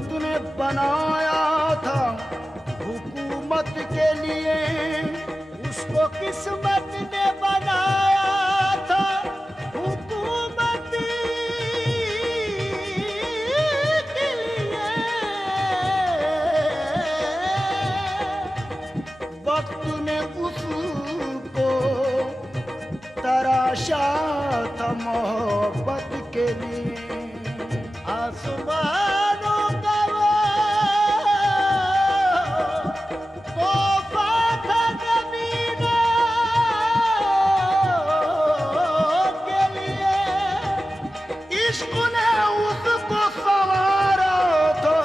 तूने बनाया था हुकूमत के लिए, उसको किस्मत ने बनाया था हुकूमत के लिए। वक्त ने उसको तराशा था मोहब्बत के लिए। आसमानों का वो तोहफा था ज़मीनों के लिए, इश्क ने उसको संवारा था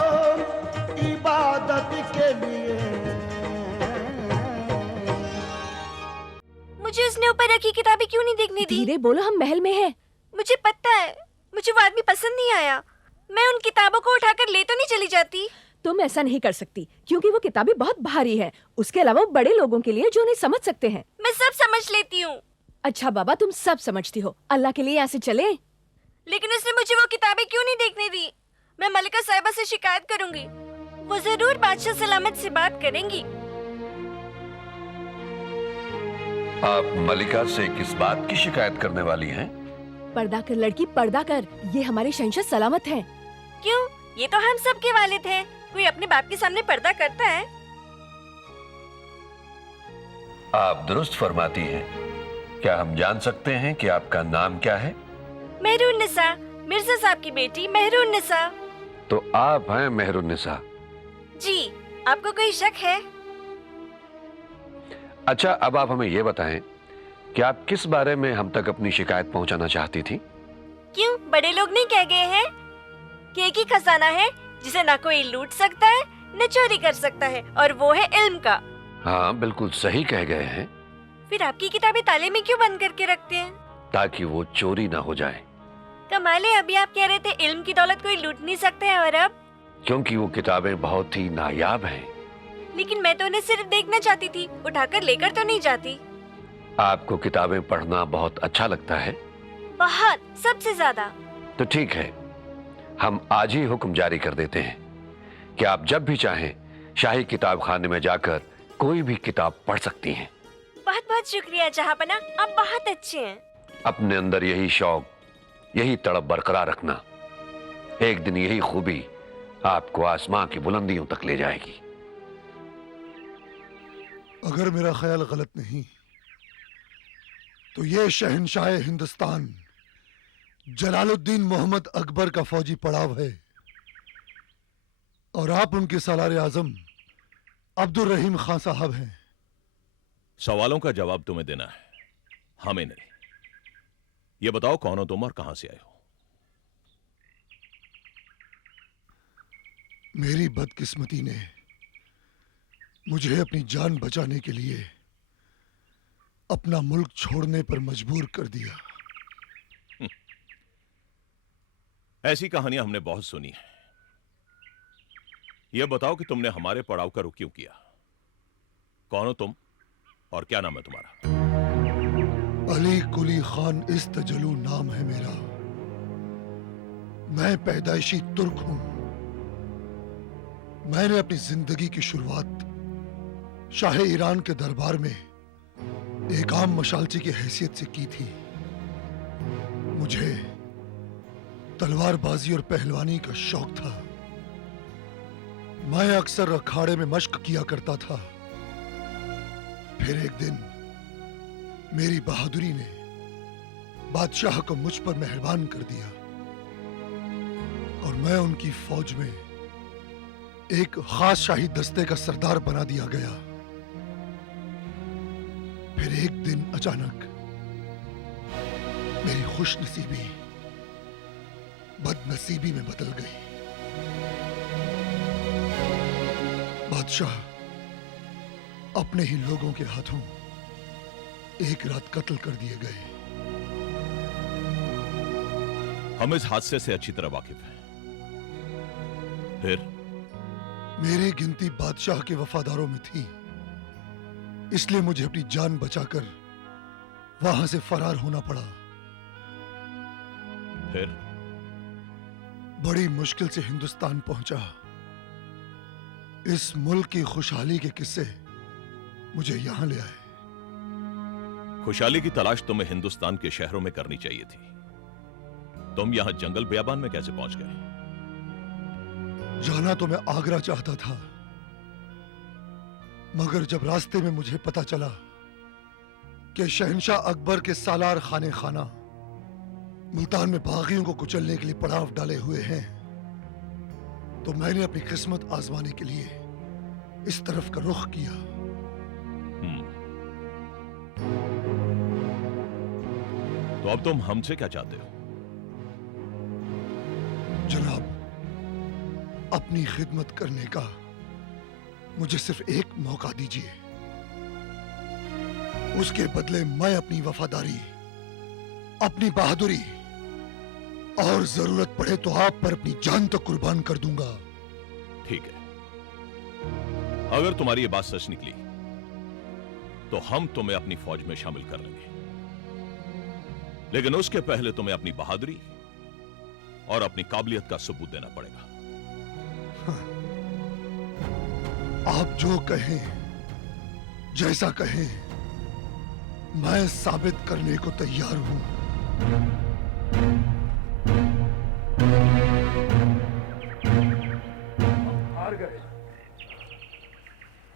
इबादत के लिए। मुझे उसने ऊपर रखी किताबें क्यों नहीं देखने दी? धीरे बोलो, हम महल में हैं। मुझे पता है, मुझे वो आदमी पसंद नहीं आया। मैं उन किताबों को उठाकर ले तो नहीं चली जाती। तुम ऐसा नहीं कर सकती क्योंकि वो किताबें बहुत भारी हैं। उसके अलावा वो बड़े लोगों के लिए जो नहीं समझ सकते हैं। मैं सब समझ लेती हूँ। अच्छा बाबा, तुम सब समझती हो। अल्लाह के लिए यहाँ से चले। लेकिन उसने मुझे वो किताबें क्यों नहीं देखने दी? मैं मलिका साहिबा से शिकायत करूंगी। वो जरूर बादशाह सलामत से बात करेंगी। आप मलिका से किस बात की शिकायत करने वाली हैं? पर्दा कर लड़की, पर्दा कर। ये हमारे शहंशाह सलामत हैं। क्यों? ये तो हम सब के वालिद हैं। कोई अपने बाप के सामने पर्दा करता है? आप दुरुस्त फरमाती हैं। क्या हम जान सकते हैं कि आपका नाम क्या है? मेहरुन्निसा, मिर्जा साहब की बेटी मेहरुन्निसा। तो आप हैं मेहरुन्निसा? जी। आपको कोई शक है? अच्छा, अब आप हमें ये बताएं कि आप किस बारे में हम तक अपनी शिकायत पहुंचाना चाहती थी? क्यों? बड़े लोग नहीं कह गए हैं कि एक ही खजाना है जिसे ना कोई लूट सकता है न चोरी कर सकता है, और वो है इल्म का। हाँ, बिल्कुल सही कह गए हैं। फिर आपकी किताबें ताले में क्यों बंद करके रखते हैं? ताकि वो चोरी ना हो जाए। कमाल है, अभी आप कह रहे थे इल्म की दौलत कोई लूट नहीं सकता है, और अब? क्योंकि वो किताबें बहुत ही नायाब हैं। लेकिन मैं तो उन्हें सिर्फ देखना चाहती थी, उठाकर लेकर तो नहीं जाती। आपको किताबें पढ़ना बहुत अच्छा लगता है? बहुत, सबसे ज्यादा। तो ठीक है, हम आज ही हुक्म जारी कर देते हैं कि आप जब भी चाहें शाही किताब खाने में जाकर कोई भी किताब पढ़ सकती हैं। बहुत बहुत शुक्रिया जहांपना, आप बहुत अच्छे हैं। अपने अंदर यही शौक, यही तड़प बरकरार रखना। एक दिन यही खूबी आपको आसमां की बुलंदियों तक ले जाएगी। अगर मेरा ख्याल गलत नहीं तो ये शहंशाह हिंदुस्तान जलालुद्दीन मोहम्मद अकबर का फौजी पड़ाव है, और आप उनके सालार आजम अब्दुल रहीम खान साहब हैं। सवालों का जवाब तुम्हें देना है, हमें नहीं। ये बताओ कौन हो तुम और कहां से आए हो? मेरी बदकिस्मती ने मुझे अपनी जान बचाने के लिए अपना मुल्क छोड़ने पर मजबूर कर दिया। ऐसी कहानियां हमने बहुत सुनी है। यह बताओ कि तुमने हमारे पड़ाव का रुख क्यों किया? कौन हो तुम और क्या नाम है तुम्हारा? अली कुली खान इस्तजलू नाम है मेरा। मैं पैदाइशी तुर्क हूं। मैंने अपनी जिंदगी की शुरुआत शाह ईरान के दरबार में एक आम मशालची की हैसियत से की थी। मुझे तलवारबाजी और पहलवानी का शौक था। मैं अक्सर अखाड़े में मश्क किया करता था। फिर एक दिन मेरी बहादुरी ने बादशाह को मुझ पर मेहरबान कर दिया और मैं उनकी फौज में एक खास शाही दस्ते का सरदार बना दिया गया। फिर एक दिन अचानक मेरी खुशनसीबी बदनसीबी में बदल गई। बादशाह अपने ही लोगों के हाथों एक रात कत्ल कर दिए गए। हम इस हादसे से अच्छी तरह वाकिफ हैं। फिर मेरी गिनती बादशाह के वफादारों में थी, इसलिए मुझे अपनी जान बचाकर वहां से फरार होना पड़ा। फिर बड़ी मुश्किल से हिंदुस्तान पहुंचा। इस मुल्क की खुशहाली के किस्से मुझे यहां ले आए। खुशहाली की तलाश तुम्हें हिंदुस्तान के शहरों में करनी चाहिए थी। तुम यहां जंगल बियाबान में कैसे पहुंच गए? जाना तो मैं आगरा चाहता था, मगर जब रास्ते में मुझे पता चला कि शहंशाह अकबर के सालार खाने खाना मुल्तान में बागियों को कुचलने के लिए पड़ाव डाले हुए हैं, तो मैंने अपनी किस्मत आजमाने के लिए इस तरफ का रुख किया। तो अब तुम हमसे क्या चाहते हो? जनाब, अपनी खिदमत करने का मुझे सिर्फ एक मौका दीजिए। उसके बदले मैं अपनी वफादारी, अपनी बहादुरी और जरूरत पड़े तो आप पर अपनी जान तक कुर्बान कर दूंगा। ठीक है, अगर तुम्हारी ये बात सच निकली तो हम तुम्हें अपनी फौज में शामिल कर लेंगे, लेकिन उसके पहले तुम्हें अपनी बहादुरी और अपनी काबिलियत का सबूत देना पड़ेगा। आप जो कहें, जैसा कहें, मैं साबित करने को तैयार हूं। हार गए।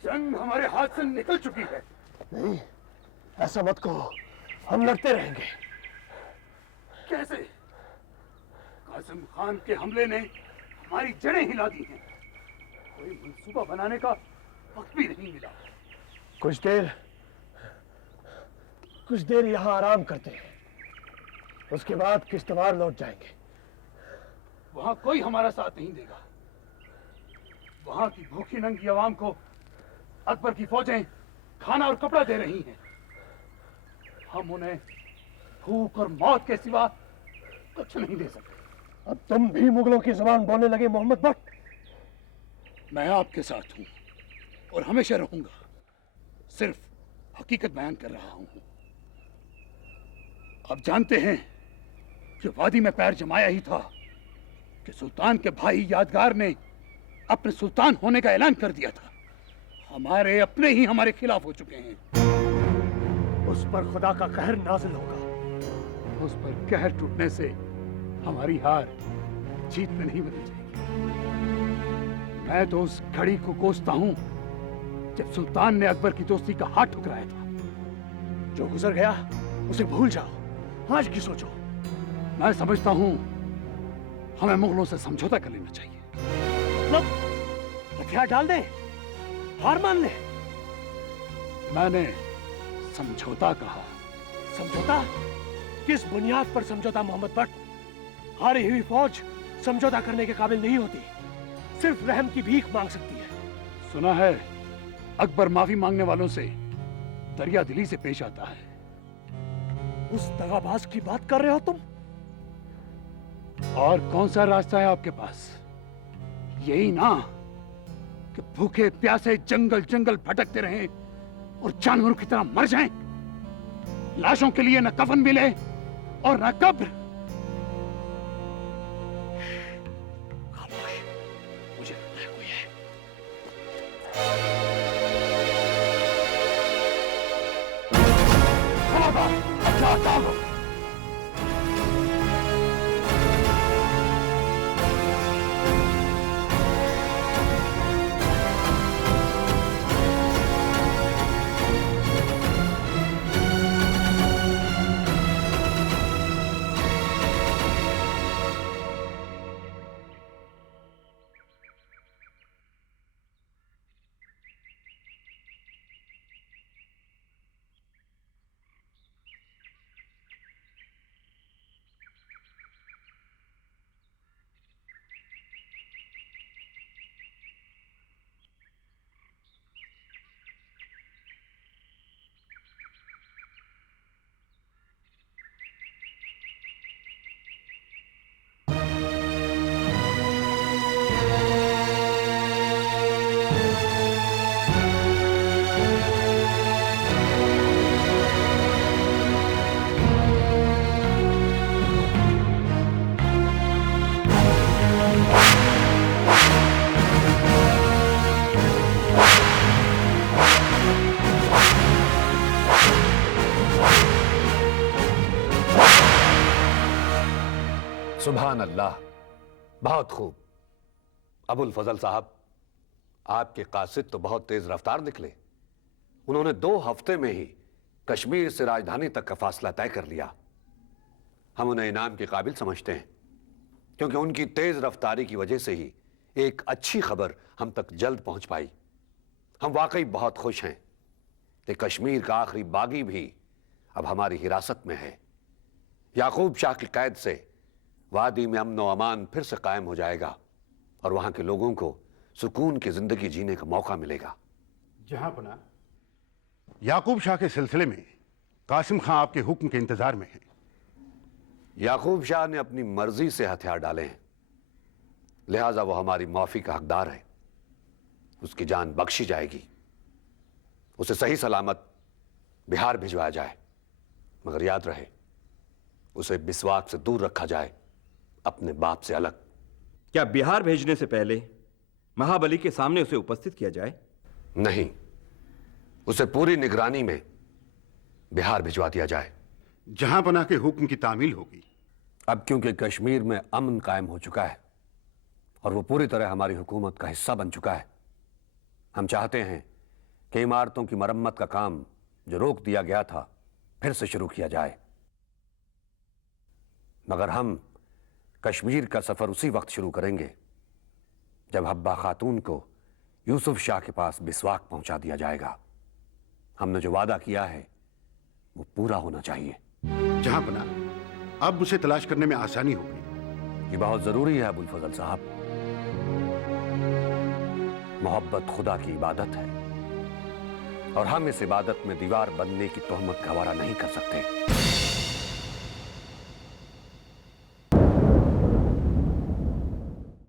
जंग हमारे हाथ से निकल चुकी है। नहीं, ऐसा मत कहो, हम लड़ते रहेंगे। कैसे? कासिम खान के हमले ने हमारी जड़ें हिला दी हैं। कोई मंसूबा बनाने का वक्त भी नहीं मिला। कुछ देर यहाँ आराम करते हैं, उसके बाद किश्तवाड़ लौट जाएंगे। वहां कोई हमारा साथ नहीं देगा। वहां की भूखी नंगी आवाम को अकबर की फौजें खाना और कपड़ा दे रही हैं। हम उन्हें भूख और मौत के सिवा कुछ नहीं दे सकते। अब तुम भी मुगलों की जुबान बोलने लगे मोहम्मद बट। मैं आपके साथ हूं और हमेशा रहूंगा। सिर्फ हकीकत बयान कर रहा हूं। आप जानते हैं कि वादी में पैर जमाया ही था कि सुल्तान के भाई यादगार ने अपने सुल्तान होने का ऐलान कर दिया था। हमारे अपने ही हमारे खिलाफ हो चुके हैं। उस पर खुदा का कहर नाजिल होगा। उस पर कहर टूटने से हमारी हार जीत में नहीं बदल जाएगी। मैं तो उस घड़ी को कोसता हूं जब सुल्तान ने अकबर की दोस्ती का हाथ ठुकराया था। जो गुजर गया उसे भूल जाओ, आज की सोचो। मैं समझता हूं हमें मुगलों से समझौता कर लेना चाहिए। मतलब हथियार डाल दें, हार मान ले। मैंने समझौता कहा। समझौता? किस बुनियाद पर समझौता मोहम्मद बट? हारी हुई फौज समझौता करने के काबिल नहीं होती, सिर्फ रहम की भीख मांग सकती है। सुना है अकबर माफी मांगने वालों से दरिया दिली से पेश आता है। उस दगाबाज की बात कर रहे हो तुम? और कौन सा रास्ता है आपके पास? यही ना कि भूखे प्यासे जंगल जंगल भटकते रहें और जानवरों की तरह मर जाएं। लाशों के लिए न कफन मिले और न कब्र। खामोश, मुझे लगता है कोई है। अच्छा दागो। सुभान अल्लाह, बहुत खूब। अबुल फजल साहब, आपके कासिद तो बहुत तेज रफ्तार निकले। उन्होंने 2 हफ्ते में ही कश्मीर से राजधानी तक का फासला तय कर लिया। हम उन्हें इनाम के काबिल समझते हैं, क्योंकि उनकी तेज रफ्तारी की वजह से ही एक अच्छी खबर हम तक जल्द पहुंच पाई। हम वाकई बहुत खुश हैं कि कश्मीर का आखिरी बागी भी अब हमारी हिरासत में है। याकूब शाह की कैद से वादी में अमन व अमान फिर से कायम हो जाएगा और वहां के लोगों को सुकून की जिंदगी जीने का मौका मिलेगा। जहां पना, याकूब शाह के सिलसिले में कासिम खां आपके हुक्म के इंतजार में है। याकूब शाह ने अपनी मर्जी से हथियार डाले हैं, लिहाजा वो हमारी माफी का हकदार है। उसकी जान बख्शी जाएगी, उसे सही सलामत बिहार भिजवाया जाए, मगर याद रहे उसे बिस्वाक से दूर रखा जाए, अपने बाप से अलग। क्या बिहार भेजने से पहले महाबली के सामने उसे उपस्थित किया जाए? नहीं, उसे पूरी निगरानी में बिहार भिजवा दिया जाए। जहां पना के हुक्म की तामील होगी। अब क्योंकि कश्मीर में अमन कायम हो चुका है और वो पूरी तरह हमारी हुकूमत का हिस्सा बन चुका है, हम चाहते हैं कि इमारतों की मरम्मत का काम जो रोक दिया गया था फिर से शुरू किया जाए। मगर हम कश्मीर का सफर उसी वक्त शुरू करेंगे जब हब्बा खातून को यूसुफ शाह के पास बिस्वाक पहुंचा दिया जाएगा। हमने जो वादा किया है वो पूरा होना चाहिए। जहां पना, अब उसे तलाश करने में आसानी होगी। ये बहुत जरूरी है अबुल फजल साहब। मोहब्बत खुदा की इबादत है और हम इस इबादत में दीवार बनने की तोहमत गवारा नहीं कर सकते।